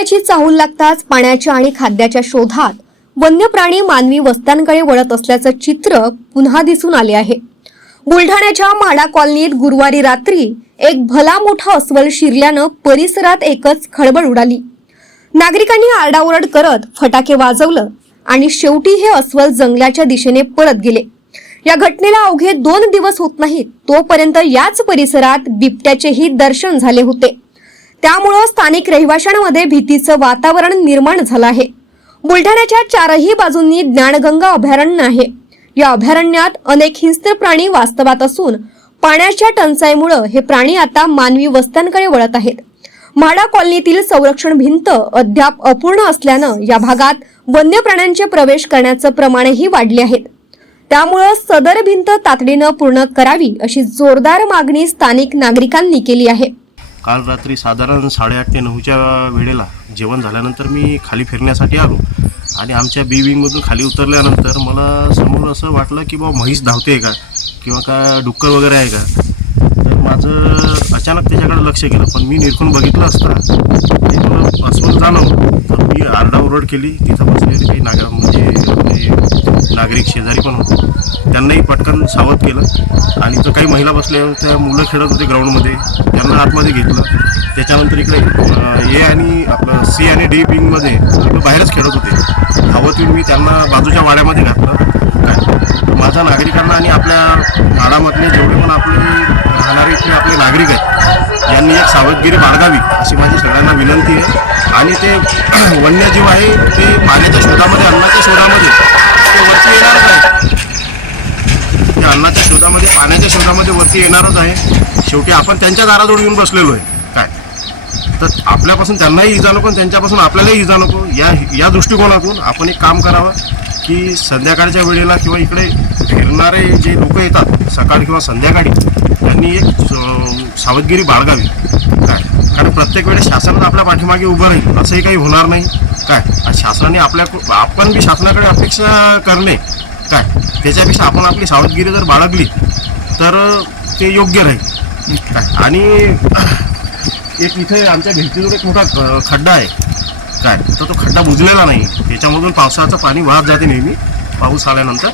पाण्याची चाहूल लागताच पाण्याच्या आणि खाद्याच्या शोधात वन्य प्राणी मानवी वस्त्यांकडे वळत असल्याचं चित्र पुन्हा दिसून आले आहे. बुलढाण्याच्या म्हाडा कॉलनीत गुरुवारी रात्री एक भला मोठा अस्वल शिरल्यानं परिसरात एकच खळबळ उडाली. नागरिकांनी आरडाओरड करत फटाके वाजवलं आणि शेवटी हे अस्वल जंगलाच्या दिशेने परत गेले. या घटनेला अवघे दोन दिवस होत नाहीत तोपर्यंत याच परिसरात बिबट्याचेही दर्शन झाले होते. त्यामुळं स्थानिक रहिवाशांमध्ये भीतीचं वातावरण निर्माण झालं आहे. बुलढाण्याच्या चारही बाजूंनी ज्ञानगंगा अभयारण्य आहे. या अभयारण्यात अनेक हिंस्त्र प्राणी वास्तवात असून पाण्याच्या टंचाईमुळं हे प्राणी आता मानवी वस्त्यांकडे वळत आहेत. म्हाडा कॉलनीतील संरक्षण भिंत अद्याप अपूर्ण असल्यानं या भागात वन्य प्राण्यांचे प्रवेश करण्याचं प्रमाणही वाढले आहेत. त्यामुळं सदर भिंत तातडीनं पूर्ण करावी अशी जोरदार मागणी स्थानिक नागरिकांनी केली आहे. काल रात्री साधारण साडेआठ ते नऊच्या वेळेला जेवण झाल्यानंतर मी खाली फिरण्यासाठी आलो. आणि आमच्या बी विंगमधून खाली उतरल्यानंतर मला समोर असं वाटलं की बा म्हैस धावते का? किंवा का डुक्कर वगैरे आहे का? तर माझं अचानक त्याच्याकडे लक्ष गेलं. पण मी निरखून बघितलं असता ते मला अस्वल जाणवलं. तर मी आरडाओरड केली. तिथं बसलेले काही नागा म्हणजे नागरिक शेजारी पण होते. त्यांनाही पटकन सावध केलं आणि तर काही महिला बसल्या त्या मुलं खेळत होते ग्राउंडमध्ये त्यांना आतमध्ये घेतलं. त्याच्यानंतर इकडे ए आणि आपलं सी आणि डी विंगमध्ये बाहेरच खेळत होते. हवं येऊन मी त्यांना बाजूच्या वाड्यामध्ये घातलं. माझ्या नागरिकांना आणि आपल्या माडामधले जेवढे पण आपले राहणारे इथले आपले नागरिक आहेत यांनी एक सावधगिरी बाळगावी अशी माझी सगळ्यांना विनंती आहे. आणि ते वन्यजीव आहे ते पाण्याच्या शोधामध्ये वरती येणारच आहे. शेवटी आपण त्यांच्या दाराजवळ येऊन बसलेलो आहे. काय? तर आपल्यापासून त्यांनाही इजा नको आणि त्यांच्यापासून आपल्यालाही इजा नको. या या दृष्टिकोनातून आपण एक काम करावं की संध्याकाळच्या वेळेला किंवा इकडे फिरणारे जे लोक येतात सकाळ किंवा संध्याकाळी त्यांनी एक सावधगिरी बाळगावी. काय? कारण प्रत्येक वेळेस शासनात आपल्या पाठीमागे उभं राहील. असंही काही होणार नाही. काय? शासनाने आपल्या आपण बी शासनाकडे अपेक्षा करणे काय? त्याच्यापेक्षा आपण आपली सावधगिरी जर बाळगली तर ते योग्य राहील. काय? आणि एक इथे आमच्या भिंतीवर एक मोठा खड्डा आहे. काय? तर तो खड्डा बुजलेला नाही. त्याच्यामधून पावसाचं पाणी वाहत जाते नेहमी पाऊस आल्यानंतर.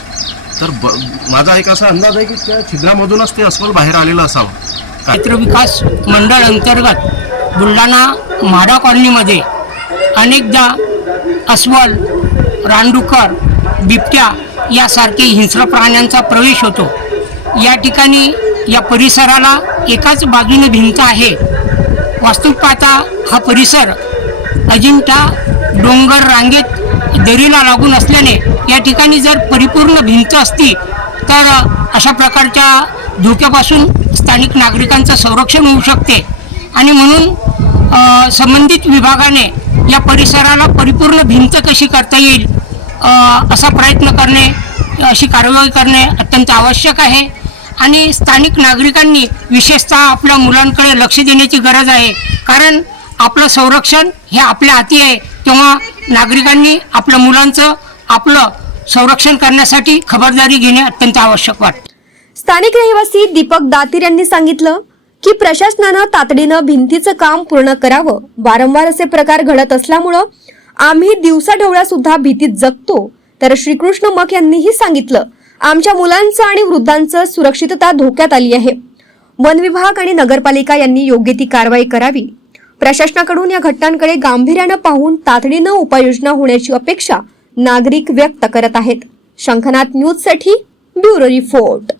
तर ब माझा एक असा अंदाज आहे की त्या छिद्रामधूनच ते अस्वल बाहेर आलेलं असावं. काय? क्षेत्र विकास मंडळ अंतर्गत बुलढाणा म्हाडा कॉलनीमध्ये अनेकदा अस्वल रानडुक्कर बिबट्या यासारखे हिंस्र प्राण्यांचा प्रवेश होतो. या ठिकाणी या परिसराला एकाच बाजूने भिंत आहे. वास्तविक पाहता हा परिसर अजिंठा डोंगर रांगेत दरीला लागून असल्याने या ठिकाणी जर परिपूर्ण भिंत असती तर अशा प्रकारच्या धोक्यापासून स्थानिक नागरिकांचं संरक्षण होऊ शकते. आणि म्हणून संबंधित विभागाने या परिसराला परिपूर्ण भिंत कशी करता येईल असा प्रयत्न करणे अशी कारवाई करणे अत्यंत आवश्यक आहे. आणि स्थानिक नागरिकांनी विशेषतः आपल्या मुलांकडे लक्ष देण्याची गरज आहे. कारण आपलं संरक्षण हे आपल्या हाती आहे. तेव्हा नागरिकांनी आपल्या मुलांचं आपलं संरक्षण करण्यासाठी खबरदारी घेणे अत्यंत आवश्यक वाटतं. स्थानिक रहिवासी दीपक दातीर यांनी सांगितलं की प्रशासनानं तातडीनं भिंतीचं काम पूर्ण करावं. वारंवार असे प्रकार घडत असल्यामुळं आम्ही दिवसाढवळ्या सुद्धा भीतीत जगतो. तर श्रीकृष्ण मख यांनीही सांगितलं आमच्या मुलांचं आणि वृद्धांचं सुरक्षितता धोक्यात आली आहे. वन विभाग आणि नगरपालिका यांनी योग्य ती कारवाई करावी. प्रशासनाकडून या घटनांकडे गांभीर्यानं पाहून तातडीनं उपाययोजना होण्याची अपेक्षा नागरिक व्यक्त करत आहेत. शंखनाथ न्यूजसाठी ब्युरो रिपोर्ट.